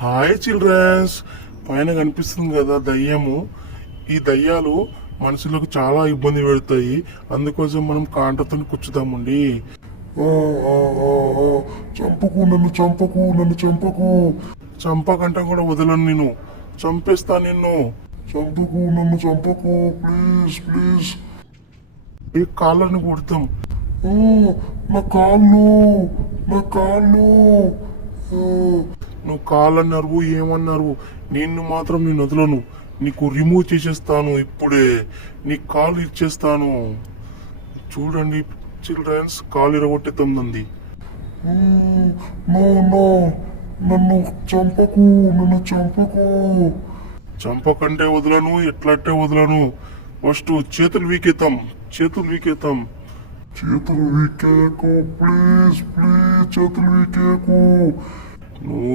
Hi children's. పైన కనిపిస్తుంది కదా దయ్యము. ఈ దయ్యాలు మనుషులకు చాలా ఇబ్బంది పెడతాయి. అందుకోసం మనం కాంటతో కూర్చుదామండి. చంపకు నన్ను, చంపకు నన్ను, చంపకు. చంపకంట కూడా వదలను, నేను చంపేస్తా నిన్ను. చంపకు నన్ను, చంపకు, ప్లీజ్ ప్లీజ్. ఈ కాళ్ళని కొడతాం. నా కాళ్ళు, నా కాళ్ళు. నువ్వు కాళ్ళన్నారు ఏమన్నారు, నిన్ను మాత్రం నేను వదలను. నీకు రిమూవ్ చేసేస్తాను ఇప్పుడే. నీ కాలు ఇచ్చేస్తాను. చూడండి చిల్డ్రన్స్, కాలు ఇరగొట్టేతుంది. నన్ను చంపకు, నన్ను చంపకు. చంపకంటే వదలను, ఎట్లంటే వదలను. ఫస్ట్ చేతులు వీకేతాం, చేతులు వీకేతాం. చేతులు వీకేకు, ప్లీజ్ ప్లీజ్, చేతులు వీకేకు. నువ్వు